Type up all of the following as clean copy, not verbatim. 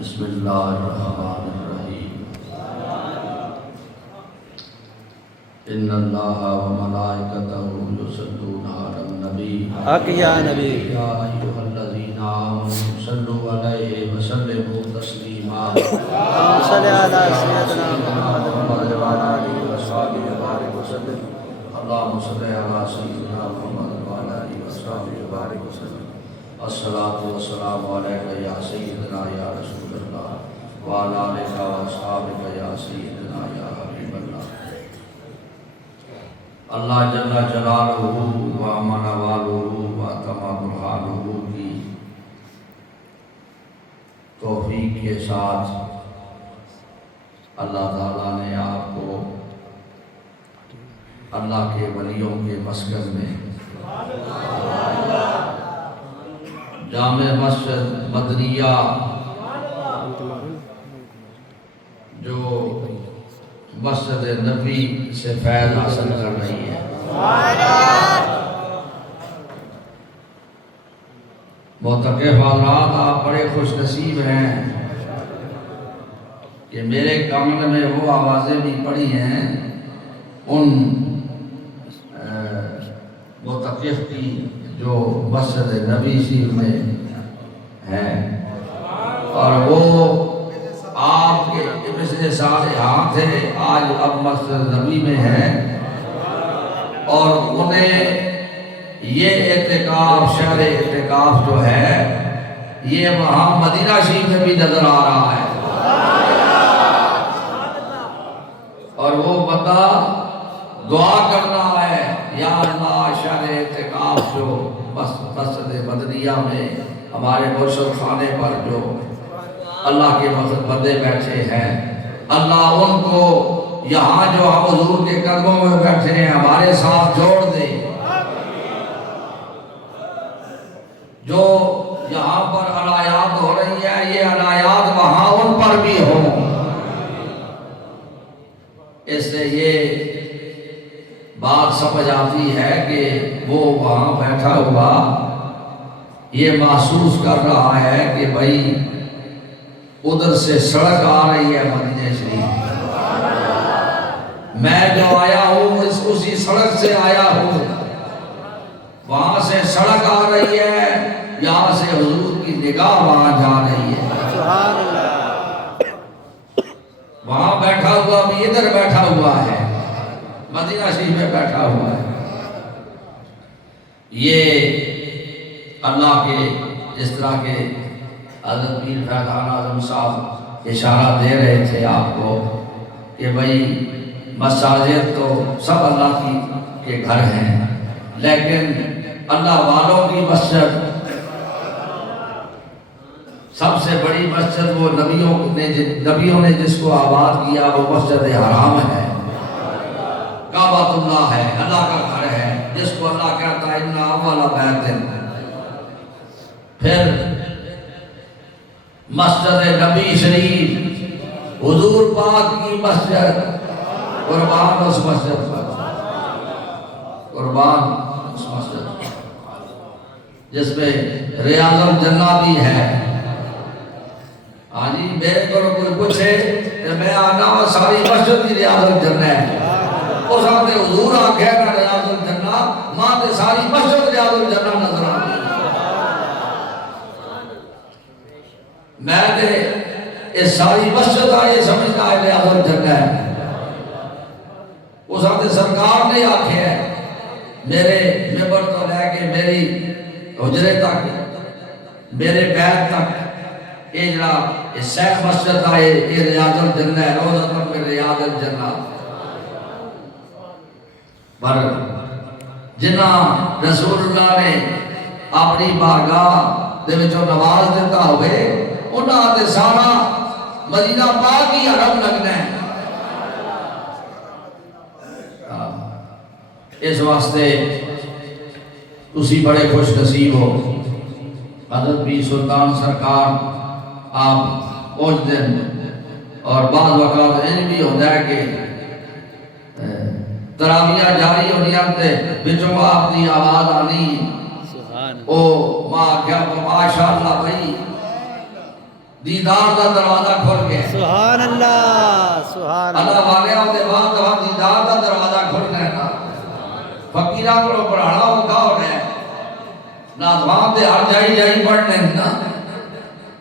بسم اللہ الرحمن الرحیم ان اللہ وملائکتہ یصلون علی النبی حق یا نبی یا ایھا الذین آمنوا صلوا علیہ وسلموا تسلیما صلی علی سیدنا محمد وعلی آلہ وصحبہ وبارک وسلم اللہم صلی علی سیدنا محمد وعلی آلہ وصحبہ وبارک وسلم الصلاۃ والسلام علیکہ یا سیدنا یا رسول اللہ وعلی آلہ وصحبہ یا سیدنا یا حبیب اللہ۔ اللہ جل جلالہ و امن والہ و تمام حالہ کی توفیق کے ساتھ اللہ تعالیٰ نے آپ کو اللہ کے ولیوں کے مسکن میں جامع مسجد مدنیہ جو مسجد نبی سے فیض حاصل کر رہی ہے، معتکف حضرات آپ بڑے خوش نصیب ہیں کہ میرے کامل میں وہ آوازیں بھی پڑی ہیں ان معتکف کی جو مسجد نبی شریف میں ہیں، اور وہ آپ کے پچھلے سال یہاں تھے، آج اب مسجد نبی میں ہیں، اور انہیں یہ اعتکاف شہر اعتکاف جو ہے یہ وہاں مدینہ شریف میں بھی نظر آ رہا ہے، اور وہ بندہ دعا کرنا ہے یا اللہ شہر اعتکاف جو مسجد مدنیہ میں ہمارے مرشد خانے پر جو اللہ کے مقصد بندے بیٹھے ہیں، اللہ ان کو یہاں جو ہم حضور کے قدموں میں بیٹھے ہیں ہمارے ساتھ جوڑ دے، جو یہاں پر عنایات ہو رہی ہیں یہ عنایات وہاں ان پر بھی ہوں۔ اس سے یہ بات سمجھ آتی ہے کہ وہ وہاں بیٹھا ہوا یہ محسوس کر رہا ہے کہ بھائی ادھر سے سڑک آ رہی ہے مدینہ شریف، میں جو آیا ہوں اسی سڑک سے آیا ہوں، وہاں سے سڑک آ رہی ہے، یہاں سے حضور کی نگاہ وہاں جا رہی ہے، سبحان اللہ، وہاں بیٹھا ہوا بھی ادھر بیٹھا ہوا ہے، مدینہ شریف میں بیٹھا ہوا ہے۔ یہ اللہ کے جس طرح کے حضرت پیر فیضان اعظم صاحب اشارہ دے رہے تھے آپ کو کہ بھئی مساجد تو سب اللہ کے گھر ہیں، لیکن اللہ والوں کی مسجد سب سے بڑی مسجد وہ نبیوں نے جس کو آباد کیا وہ مسجد حرام ہے، کعبۃ اللہ ہے، اللہ کا گھر ہے، جس کو اللہ کہتا ہے ان اول بیت، پھر مسجد نبی شریف حضور پاک کی مسجد، قربان اس مسجد پر، قربان اس مسجد جس میں ریاض الجنہ بھی ہے۔ ہاں جی، میرے کو کوئی پوچھے کہ میں آنا ہوں ساری مسجد کی ریاض الجنہ ہے، اس آتے حضور آنکھیں نا ریاض الجنہ، ماں تے ساری مسجد ریاض الجنہ نظر آتی، میں تے اس ساری مسجد آئے سمجھتا ہے ریاض الجنہ ہے۔ اس آتے سرکار نے آنکھیں ہے میرے ممبر تو لے کے میری حجرے تک، میرے بیت تک، یہ جڑا شیخ مسجد آئے یہ ریاض الجنہ ہے، روزہ من ریاض الجنہ، پر جنہ رسول اللہ نے اپنی بارگاہ دے وچوں نواز دیتا ہوئے انہاں تے سارا مدینہ پاک ہی حرم لگنا ہے۔ اس واسطے تسی بڑے خوش نصیب ہو، حضرت پیر سلطان سرکار آپ پہنچ دن، اور بعض وقت ان بھی ہوتا ہے کہ تراویہ جاری ہونی تے بچوں آپ دی آواز آنی، او ماں کیا ماشاءاللہ بھائی دیدار دا دروازہ کھل گیا سبحان اللہ سبحان اللہ اللہ والے دے بعد دفعہ دیدار دا دروازہ کھل گیا فقیران کو پڑھانا ہوگا ہو رہا ہے ناظوان دے ہر جائی جائی پڑھنے نا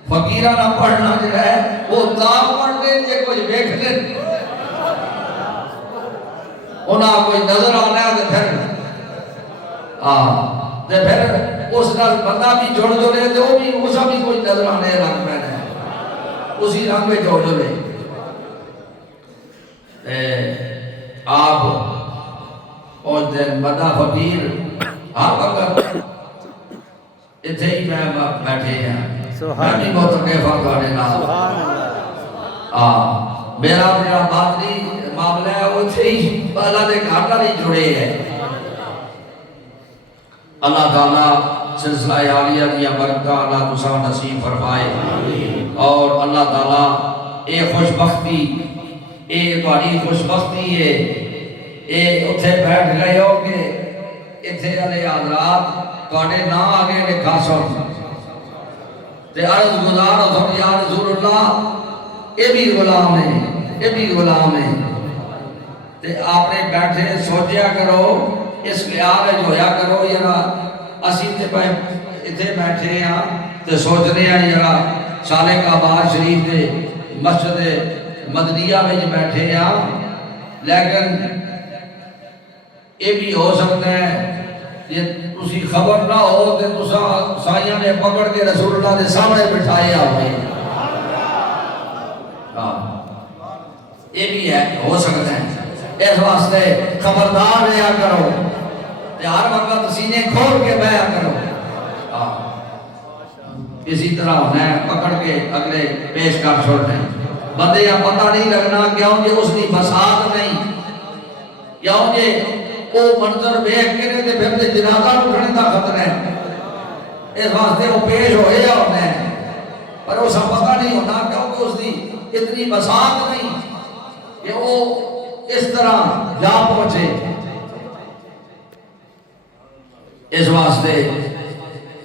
فقیران نہ پڑھنا جو ہے وہ تاں پڑھنے جے کچھ بیکھ لیں انہاں کوئی نظر آنا ہے پھر تے پھر اس نال بندہ بھی جڑ جڑے تے وہ بھی اسا بھی کوئی نظر آنے رنگ پہ ہے اسی رنگ میں جڑ جڑے آپ پہنچ دن بندہ فقیر آپ اگر اتھے ہی میں بیٹھے ہیں میں بھی بہت کیفا کھانے نہ سبحان اللہ میرا باطنی معاملہ ہے وہ اتھے ہی اللہ نے گھاٹا نہیں جڑے ہیں اللہ تعالیٰ سلسلہ عالیہ دیا برکتہ اللہ تسا نصیب فرمائے اور اللہ تعالیٰ اے خوشبختی اے تمہاری خوشبختی ہے اے اتھے بیٹھ گئے ہو کہ اتھے علی حضرات تواڈے نا آگے لکھا سن تے عرض گزار سن یا رسول اللہ اے بھی غلام ہے اے بھی غلام ہے تے آپ نے بیٹھے سوچیا کرو اس خیال جو ہویا کرو یرا اسی اتنے بیٹھے ہیں تے سوچنے ہیں یرا سالے کا آباد شریف دے مسجد مدنیہ میں بیٹھے ہیں لیکن یہ بھی ہو سکتا ہے یہ تسی خبر نہ ہو تے تسا سائیاں نے پکڑ کے رسول اللہ دے سامنے بٹھائے آئے یہ بھی ہے ہو سکتا ہے اس واسطے خبردار رہا کرو تے ہر وقت سینے کھول کے بیعہ کرو اسی طرح ہونا ہے پکڑ کے اگلے پیش کر چھوڑنے بندے یا پتہ نہیں لگنا کیوں جے اس کی بساط نہیں کیوں جے وہ منظر بیک کے نے پھر تے جنازہ اٹھنے کا خطرہ ہے اس واسطے وہ پیش ہوئے یا ہونا ہے پر وہ سب پتہ نہیں ہونا کیونکہ اس کی اتنی بساط نہیں کہ وہ اس طرح جا پہنچے اس واسطے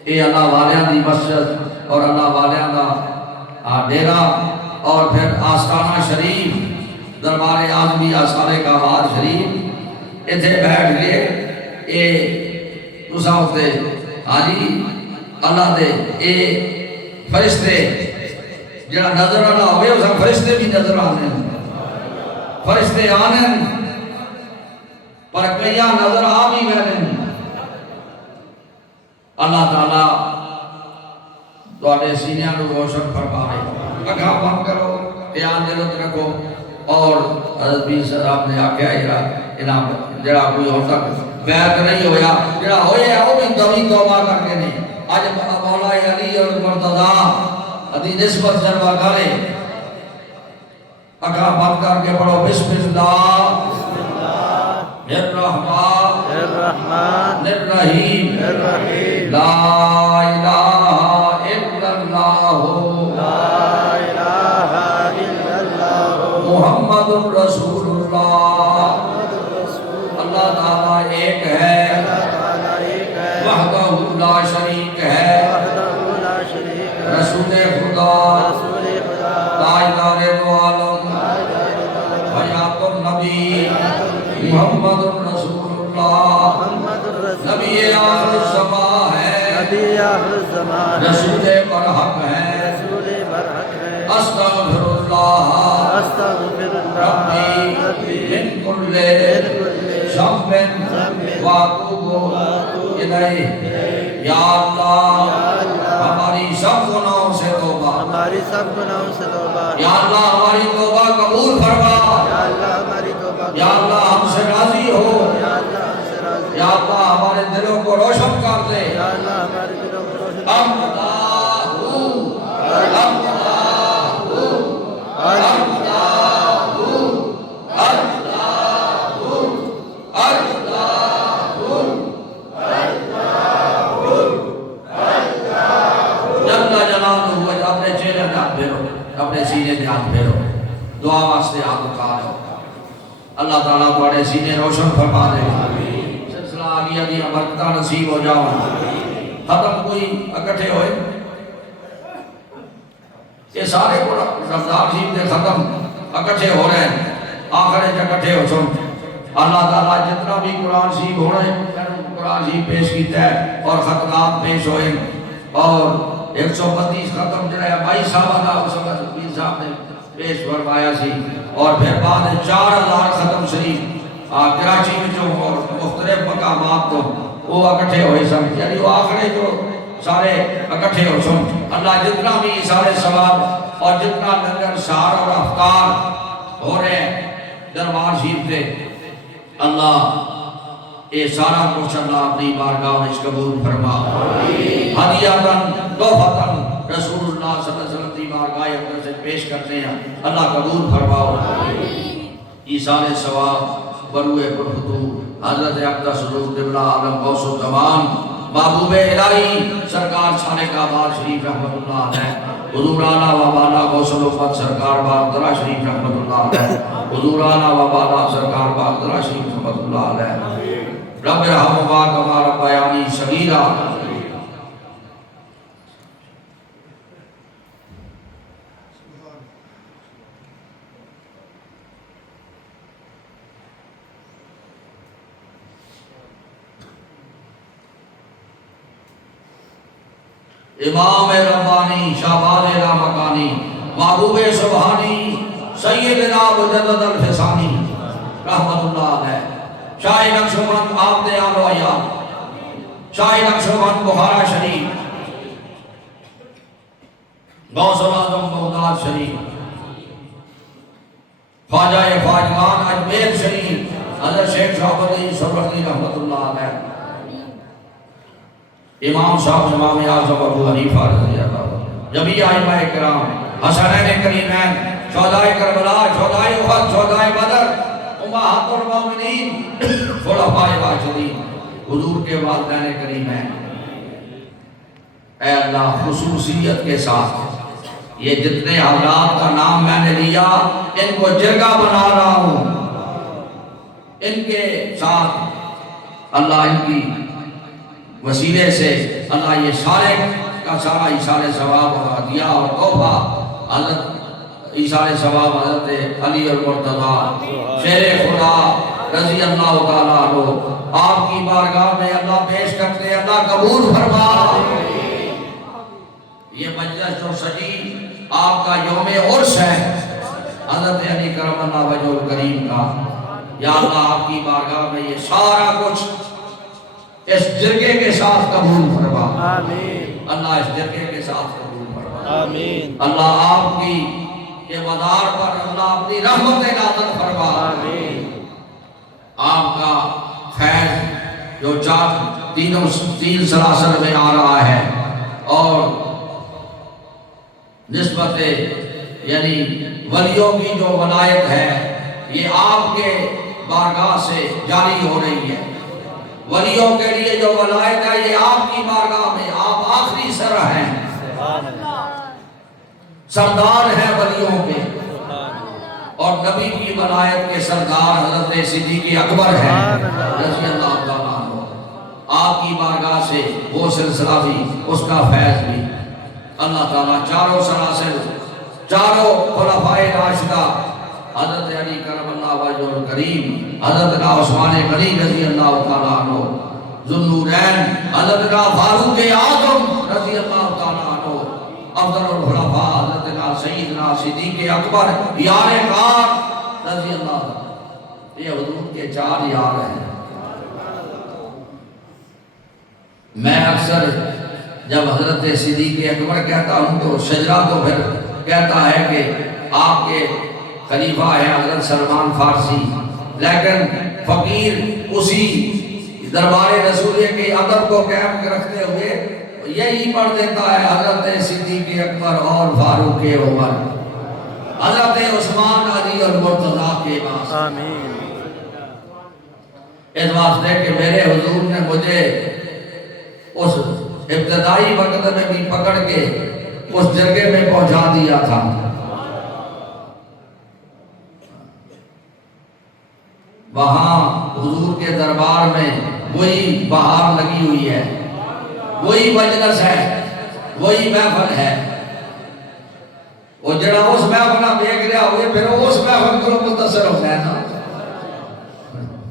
یہ اللہ والیاں دی مسجد اور اللہ والیاں دا ڈیرا اور پھر آستانہ شریف دربار اعظمی آستانے کا آباد شریف اتھے بیٹھ کے تساں تے ہاں جی اللہ دے اے فرشتے جڑا نظر آنا ہوئے اساں فرشتے بھی نظر آنے فرشتے آنے پر کئیاں نظر آ بھی ویلن اللہ تعالیٰ تواڈے سینیاں نو روشن فرمائے اگاں بند کرو دھیان دلت رکھو اور حضرت بھی صاحب نے آکھیا انعام جڑا کوئی اور تک بیعت نہیں ہویا جڑا ہویا وہ بھی دوی توبہ کر کے نہیں اج مولا علی اور مرتضی ادی نسبت جلوہ کرے اگاں بند کر کے پڑھو بسم اللہ الرحمن الرحیم لا الہ الا اللہ محمد رسول اللہ اللہ تعالیٰ ایک ہے وحدہ لا شریک ہے رسول خدا تاجدار دو عالم حیات النبی محمد رسول اللہ نبی آخر الزمان ہے رسول برحق ہے استغفر اللہ ربی من کل شم واتوب الیہ یا اللہ ہماری سب گناہوں سے توبہ ہماری سب گناہوں سے توبہ یا اللہ ہماری توبہ قبول فرما یا اللہ ہماری توبہ یا اللہ ہم سے راضی ہو یا اللہ ہم سے راضی یا اللہ ہمارے دلوں کو روشن کر دے یا اللہ ہمارے دلوں کو روشن اپنے سینے دے ہاتھ پھیرو دعا واسطے ہاتھ اٹھا اللہ تعالیٰ تواڈے سینے روشن فرما دے سلسلہ عالیہ دی برکتاں نصیب ہو جاؤ ختم کوئی اکٹھے ہوئے یہ سارے رمضان شریف کے ختم اکٹھے ہو رہے ہیں، آخر اکٹھے ہو سن اللہ تعالیٰ جتنا بھی قرآن شریف ہو رہے ہیں قرآن شریف پیش کیتا ہے اور ختمات پیش ہوئے اور 132 ختم جو ہے 22 صاحب اس وقت پیر صاحب نے پیش فرمایا سی اور پھر بعد 4000 ختم شریف کراچی میں جو مختلف مقامات تو وہ اکٹھے ہوئے سن، یعنی وہ آخرے جو سارے اکٹھے ہو سن اللہ جتنا بھی سارے ثواب اور جتنا لنگر سار اور افطار ہو رہے ہیں دربار شریف سے اللہ یہ سارا کچھ اللہ اپنی بارگاہ میں قبول فرما ہدیۃً تحفۃً رسول اللہ صلی اللہ علیہ وسلم کی بارگاہ اندر سے پیش کرتے ہیں اللہ قبول فرماؤ یہ سارے ثواب بروئے پرفتور حضرت اقدس حضور قبلہ عالم غوث الزمان محبوب الہی سرکار صالح آباد شریف رحمۃ اللہ علیہ حضور اعلیٰ و بالا غوث الامت سرکار باقدرہ شریف رحمۃ اللہ علیہ حضور اعلیٰ و بالا سرکار باقدرہ شریف رحمۃ اللہ علیہ رب ارحمہما کما ربیانی صغیرا امام ربانی شہباز لامکانی محبوب سبحانی سیدنا مجدد الفسانی رحمت اللہ علیہ شاہ نقشبند آپ دے آل و عیال شاہ نقشبند بخارا شریف غوث الاعظم بغداد شریف خواجہ خواجگان اجمیر شریف حضرت شیخ شعبۃ الدین سرخسی رحمت اللہ علیہ امام صاحب امام اعظم ابو حنیفہ رضی اللہ عنہ جميع ائمہ کرام حسنین کریمین شہدائے کربلا شہدائے احد شہدائے بدر امہات المومنین خلفائے راشدین حضور کے والدین کریمین اے اللہ خصوصیت کے ساتھ یہ جتنے حضرات کا نام میں نے لیا ان کو جرگہ بنا رہا ہوں ان کے ساتھ اللہ ان کی وسیلے سے اللہ یہ سارے کا سارا ایثار ثواب اور عطیہ اور تحفہ حضرت ایثار ثواب حضرت علی المرتضی شیر خدا رضی اللہ تعالیٰ عنہ آپ کی بارگاہ میں اللہ پیش کرتے اللہ قبول فرما یہ مجلس جو سجی آپ کا یوم عرس ہے حضرت علی کرم اللہ وجہ الکریم کا یا اللہ آپ کی بارگاہ میں یہ سارا کچھ اس جرگے کے ساتھ قبول فرما آمین اللہ اس جرگے کے ساتھ قبول فرما آمین اللہ آپ کی یہ مدار پر اللہ اپنی رحمت نازل فرما آمین آپ کا فیض جو تین سلاسل میں آ رہا ہے اور نسبت یعنی ولیوں کی جو ولایت ہے یہ آپ کے بارگاہ سے جاری ہو رہی ہے ولیوں کے لیے جو ولایت ہے یہ آپ کی بارگاہ میں آپ آخری سر ہیں سردار ہیں ولیوں کے اور نبی کی ولایت کے سردار حضرت صدیق اکبر ہیں رضی اللہ تعالیٰ عنہ آپ کی بارگاہ سے وہ سلسلہ بھی اس کا فیض بھی اللہ تعالیٰ چاروں سلاسل چاروں خلفائے راشدہ حضرت علی کرم اللہ وجہ الکریم حضرت عثمان غنی رضی اللہ تعالیٰ عنہ ذوالنورین حضرت فاروق اعظم رضی اللہ تعالیٰ عنہ افضل الخلفاء حضرت سیدنا صدیق اکبر یار غار رضی اللہ تعالیٰ یہ حضور کے چار یار ہیں میں اکثر جب حضرت صدیق اکبر کہتا ہوں تو شجرہ تو پھر کہتا ہے کہ آپ کے خلیفہ ہے حضرت سلمان فارسی لیکن فقیر اسی دربار رسول کے ادب کو قائم رکھتے ہوئے یہی پڑھ دیتا ہے حضرت صدیق اکبر اور فاروق عمر حضرت عثمان علی اور مرتضیٰ کے پاس آمین اس واسطے کہ میرے حضور نے مجھے اس ابتدائی وقت میں بھی پکڑ کے اس جگہ میں پہنچا دیا تھا وہاں حضور کے دربار میں وہی بہار لگی ہوئی ہے وہی مجلس ہے وہی محفل ہے وہ جڑا اس محفل دیکھ رہا ہوئے پھر اس محفل کو متصر ہوتا ہے نا،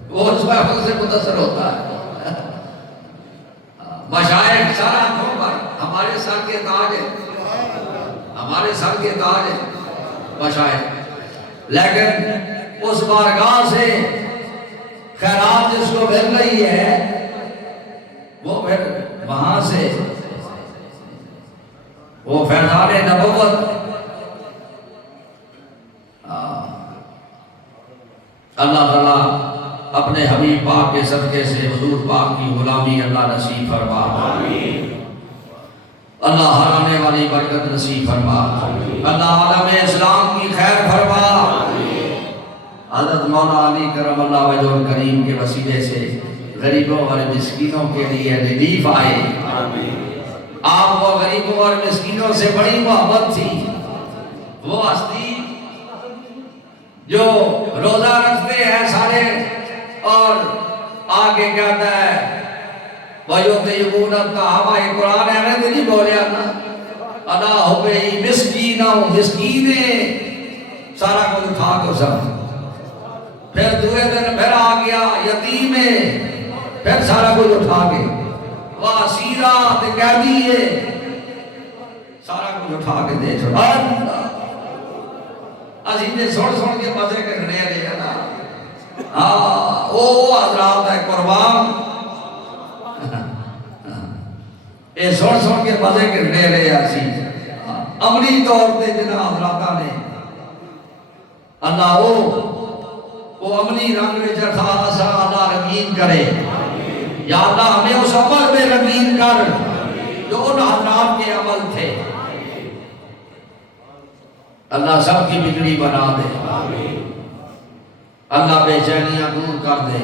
وہ اس محفل سے متصر ہوتا ہے۔ مشائخ سارا آنکھوں پر ہمارے سر کے تاج ہے، ہمارے سر کے تاج ہے مشائخ، لیکن اس بارگاہ سے خیرات جس کو مل رہی ہے وہ پھر وہاں سے وہ فیضان نبوت اللہ تعالیٰ اپنے حبیب پاک کے صدقے سے حضور پاک کی غلامی اللہ نصیب فرما، اللہ ہر آنے والی برکت نصیب فرما، اللہ عالم اسلام کی خیر فرما۔ حضرت مولا علی کرم اللہ وجہ الکریم کے وسیلے سے غریبوں اور مسکینوں کے لیے ریلیف آئے۔ آپ کو غریبوں اور مسکینوں سے بڑی محبت تھی، وہ ہستی جو روزہ رکھتے ہیں سارے اور آگے کہتا ہے وَيُطْعِمُونَ الطَّعَامَ، یہ قرآن ہے میں نہیں بولیا نا، اَلَا حُبِّهِ مسکینوں، مسکینے سارا کچھ اٹھا کے سب، پھر دوسرے دن پھر آ گیا یتیمے، پھر سارا کچھ اٹھا کے واسیرہ تے قیدیے سارا کچھ اٹھا کے دے چھوڑا۔ عزیزیں سن کے مزے کرنے لے نا، او حضرات ہے قربان، اے سن کے مزے کرنے لے عزیز عملی طور پہ جنہ حضراتہ نے اللہ وہ عملی رنگ میں جرسا اللہ رنگین کرے، یا اللہ ہمیں اس عمل میں رنگین کر جو ان حضرات کے عمل تھے، اللہ سب کی بگڑی بنا دے، اللہ بے چینیاں دور کر دے،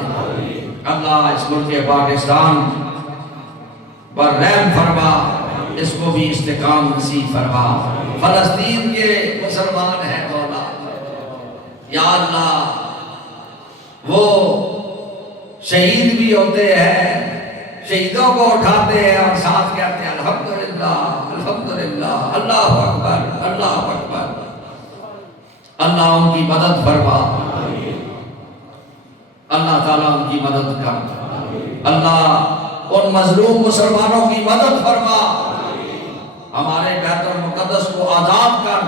اللہ اس ملک پاکستان پر رحم فرما، اس کو بھی استقام نصیب فرما۔ فلسطین کے مسلمان ہیں مولا، یا اللہ وہ شہید بھی ہوتے ہیں، شہیدوں کو اٹھاتے ہیں اور ساتھ کہتے ہیں الحمدللہ الحمدللہ، اللہ اکبر اللہ اکبر۔ اللہ ان کی مدد فرما، اللہ تعالیٰ ان کی مدد کر، اللہ ان مظلوم مسلمانوں کی مدد فرما، ہمارے بیت المقدس کو آزاد کر،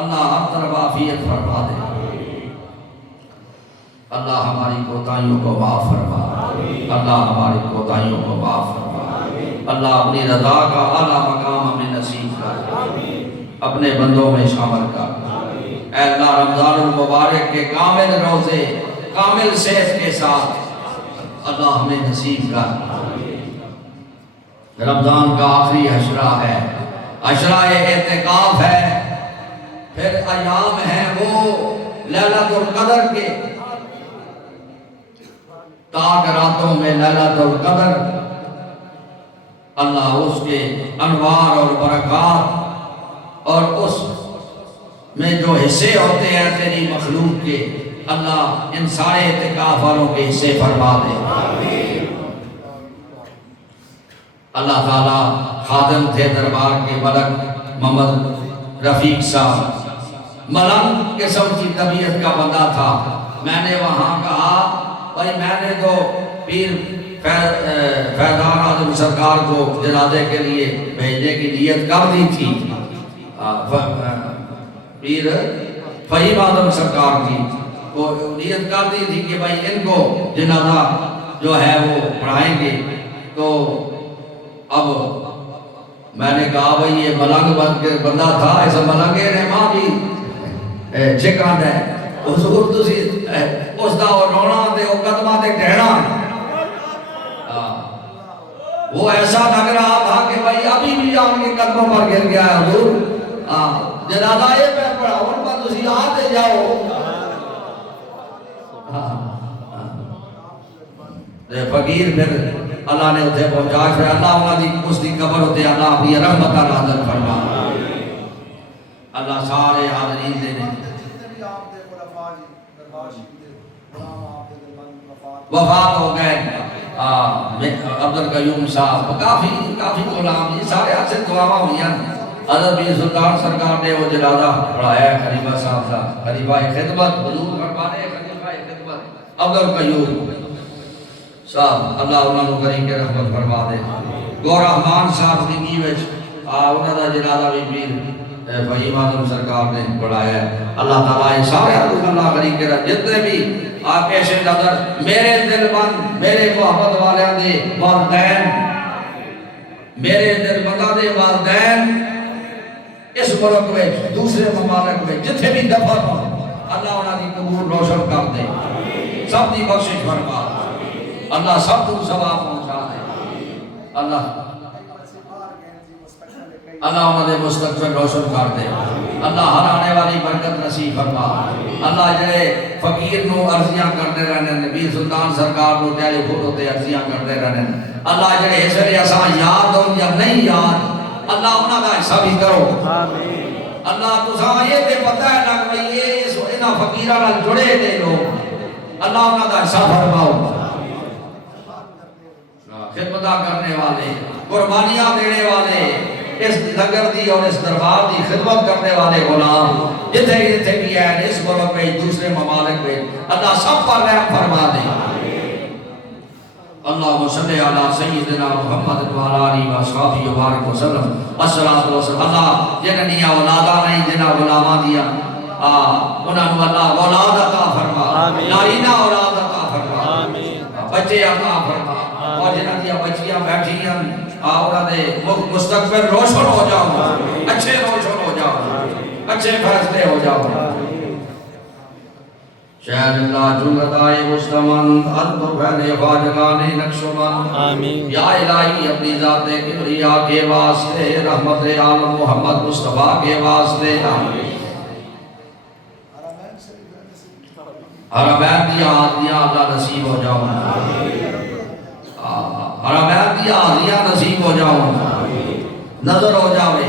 اللہ ہر طرف عافیت فرما دے، اللہ ہماری کوتاہیوں کو معاف فرما، اللہ ہماری کوتاہیوں کو معاف فرما، اللہ اپنی رضا کا اعلیٰ مقام ہمیں نصیب کر، اپنے بندوں میں شامل کر، اے اللہ رمضان المبارک کے کامل روزے کامل صحت کے ساتھ اللہ ہمیں نصیب کر۔ رمضان کا آخری عشرہ ہے، عشرہ اعتکاف ہے، پھر ایام ہیں وہ لیلۃ القدر کے، تاک راتوں میں لیلۃ القدر، اللہ اس کے انوار اور برکات اور اس میں جو حصے ہوتے ہیں تیری مخلوق کے، اللہ ان سارے اعتکاف والوں کے حصے فرما دے۔ اللہ تعالیٰ خادم تھے دربار کے ملک محمد رفیق صاحب، ملنگ قسم کی طبیعت کا بندہ تھا، میں نے وہاں کہا بھائی میں نے تو پیر فیضان اعظم سرکار کو جنازے کے لیے بھیجنے کی نیت کر دی تھی، پیر فہیم اعظم سرکار کی وہ نیت کر دی تھی کہ بھائی ان کو جنازہ جو ہے وہ پڑھائیں گے، تو اب میں نے کہا بھائی یہ ملنگ بندہ تھا، ایسا ملنگے نے ماں بھی چکان ہے حضور تسی اس دا رونا دے او قدمہ دے ڈھیڑا، وہ ایسا لگ رہا تھا کہ بھائی ابھی بھی آن کے قدموں پر گر گیا ہے حضور، جنازہ یہ پہ پڑھا ان پر تسی آتے جاؤ، فقیر پھر اللہ نے اتھے پہنچا، پھر اللہ انہاں دی اس دی قبر ہوتے اللہ اپنی رحمت نازل فرما، اللہ سارے حاضرین دے وفات ہو گئے، عبدالقیوم صاحب کافی غلام، یہ سارے ہاتھ سے دعاواں ہوئی ہیں، حضرت پیر سلطان سرکار نے وہ جنازہ پڑھایا ہے خلیفہ صاحب کا، خلیفہ خدمت حضور فرمانے خلیفہ خدمت عبد القیوم صاحب، اللہ انہوں نے کریم کے رحمت فرما دے۔ گور رحمان صاحب کی وچ انہوں کا جنازہ بھی پیر فہیم اعظم سرکار نے پڑھایا ہے۔ اللہ تعالیٰ ان سارے اللہ کریم کے رحمت جتنے بھی آپ پیش نظر میرے دل بند میرے محبت والوں دے والدین، میرے دل بندہ دے والدین اس ملک میں دوسرے ممالک میں جتنے بھی دفعہ اللہ انہوں کی قبول روشن کر دے، سب کی بخشش فرما، اللہ سب کو ثواب پہنچا دے، اللہ انہوں نے مستقبل روشن کر دے، اللہ ہر آنے والی برکت نصیب فرما، اللہ جڑے فقیر نو عرضیاں کرتے رہنے، نبی سلطان سرکار نو ٹیلی فون ہوتے عرضیاں کرتے رہنے، اللہ جڑے اس ویلے اساں یاد ہو یا نہیں یاد، اللہ انہاں دا حصہ بھی کرو، اللہ تساں یہ تے پتہ ہے نہ کہ یہ انہاں فقیراں نال جڑے نے لوگ، اللہ انہاں دا حصہ فرماؤ، خدمت کرنے والے، قربانیاں دینے والے، اس لنگر دی اور اس دربار دی خدمت کرنے والے غلام جتنے جتنے بھی ہیں اس ملک میں دوسرے ممالک میں، اللہ سب پر رحم فرما دے۔ اللہم صلی علی سیدنا محمد وعلی آلہ وصحبہ وبارک وسلم، الصلاۃ والسلام۔ اللہ جنہاں دیا اولاداں نہیں جنہاں غلاماں دیا انہاں نو اللہ اولاد عطا فرما، نارینہ اولاد عطا فرما، بچے عطا فرما، اور جنہاں دیا بچیاں بیٹھیاں انہاں دے مستقبل روشن ہو جاؤ، اچھے روشن ہو جاؤ، اچھے فیصلے ہو جاؤ۔ شہد اللہ جلدائے مستمن حد پھیلے خواجگانے نقشمن، یا الہی اپنی ذات کبریا کے واسطے رحمت عالم محمد مصطفیٰ کے واسطے حرمین دیا آدیاں اللہ نصیب ہو جاؤ، حرمین دیا آدیاں نصیب ہو جاؤ، نظر ہو جاوے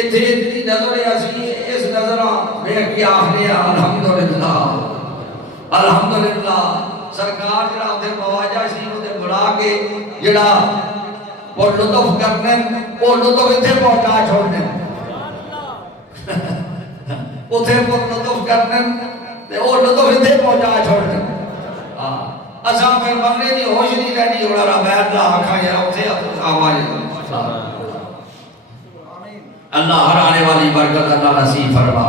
اتنی نظر ایسی اس نظرہ میں کی آخری الحمدللہ الحمدللہ سرکار جڑا ہوتے مواجہ شریف ہوتے بڑھا کے جڑا اور لطف کرنے اور لطف اتھے پہنچا چھوڑنے اتھے لطف کرنے اور لطف اتھے پہنچا چھوڑنے اساں پھر بننے دی ہوش نہیں رہنی ہوڑا رہا بیت لا آکھا یا اتھے آواز اللہ ہر آنے والی برکت اللہ نصیب فرما۔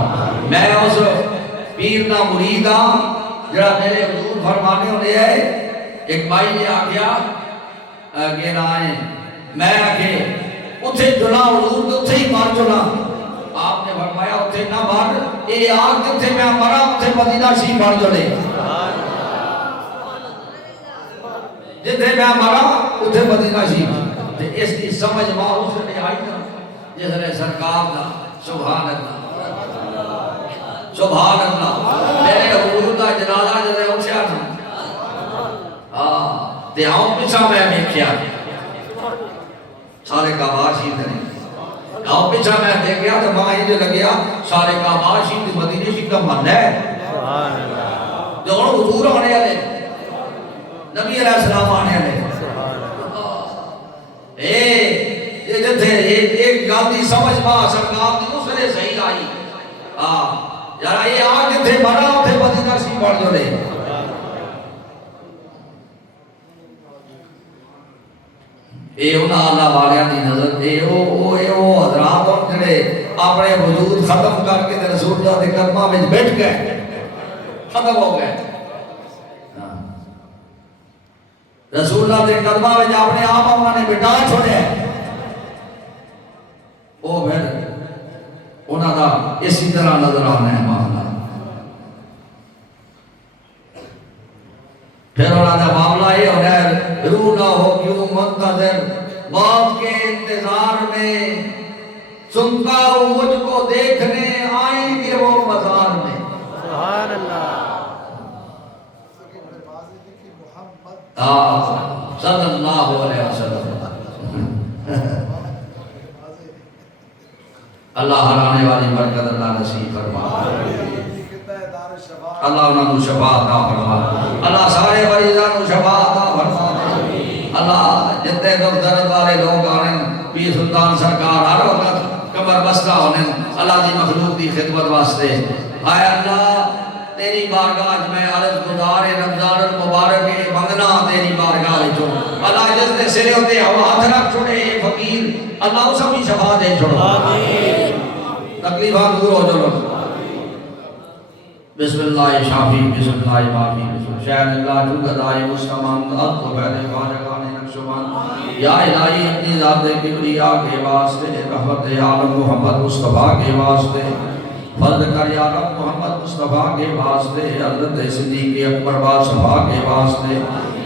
میں اس پیر دا مرید ہاں جڑا میرے حضور فرمانے ہونے ہے، ایک بھائی نے آگیا کہ نائیں میں آگے اتھے جنا حضور تو اتھے ہی مار جنا، آپ نے فرمایا اتھے نہ مار اے آگ جتھے میں مرا اتھے مدینہ شریف مار جنے، جتھے میں مرا اتھے مدینہ شریف، اس کی سمجھ ماں اس نے آئی نا جس نے سرکار دا سبحان اللہ سبحان اللہ میرے حضور دا جنازہ جنہیں اٹھیا تھا دیاؤں پیچھا میں دیکھیا سارے کعبہ شید نہیں دیاؤں پیچھا میں دیکھیا تو ماں ہی جو لگیا سارے کعبہ شید مدینہ شید کا من ہے جو حضور آنے والے نبی علیہ السلام آنے والے ایک گاندھی سمجھ پا سرکار دی اس لئے صحیح آئی یارا یہ آگ جتھے مرا اتھے مدینہ سی پڑھ جو لے اے انہاں اللہ والیاں دی نظر اے او حضرات ان جڑے اپنے وجود ختم کر کے رسول اللہ دے قدماں وچ بیٹھ گئے ختم ہو گئے رسول اللہ دے قدماں وچ اپنے آپ انہوں نے بٹا چھوڑے وہ پھر انہوں دا اسی طرح نظر آنا ہے معاملہ پھر انہوں دا معاملہ یہ ہونا ہے روح نہ ہو کیوں منتظر موت کے انتظار میں سنتا ہوں مجھ کو دیکھنے آئیں گے وہ مزار میں سبحان اللہ صلی اللہ علیہ وسلم اللہ ہر آنے والی برکت اللہ نصیب فرما اللہ انہوں نے شفاعت عطا فرما اللہ سارے مریضاں کو شفاعت عطا فرما اللہ جتنے دکھ درد والے لوگ آنے پیر سلطان سرکار ہر وقت کمر بستہ ہونے اللہ دی مخلوق دی خدمت واسطے آئے اللہ تیری بارگاہ میں عرض گزار رمضان المبارک منگنا تیری بارگاہ جو اللہ جس نے سرے ہوتے ہوا ہاتھ رکھ چھوڑے یہ فقیر اللہ اسا بھی شفا دے چھوڑو تکلیفات دور ہو جلو بسم اللہ شافی بسم اللہ معافی شہر اللہ جلدائی مستمان تو پہلے خواجگان نقشمان یا الہی اپنی ذات کبریا کے واسطے رحمت عالم محمد مصطفیٰ کے واسطے فضل کر یا رب محمد مصطفیٰ کے واسطے حضرت صدیق اکبر باصفا کے واسطے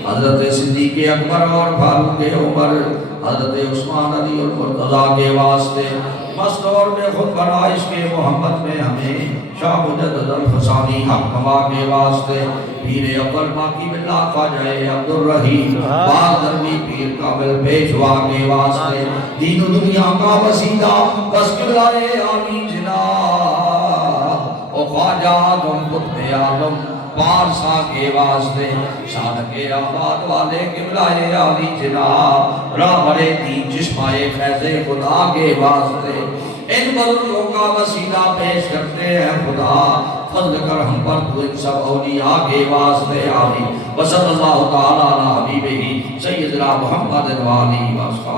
حضرت صدیق اکبر اور فاروق عمر حضرت عثمان علی اور مرتضیٰ کے واسطے مستور میں خود برائش کے محمد میں ہمیں شاہ مجدد الفسانی حق موا کے واسطے پیر اول باقی باللہ خواجہ عبدالرحیم بازرمی پیر کامل پیشوا کے واسطے دین و دنیا کا وسیلہ بس قبلہ آمین جناب او خواجہ تم قطب عالم پارسا کے واسطے شان کے آباد والے قبلہ عالی جناب رابر دی چشمہ فیض خدا کے واسطے ان بزرگوں کا وسیلہ پیش کرتے ہیں خدا فضل کر ہم پر تو ان سب اولیاء کے واسطے آمین وصلی اللہ تعالی علی حبیبہ سیدنا محمد والی وصحبہ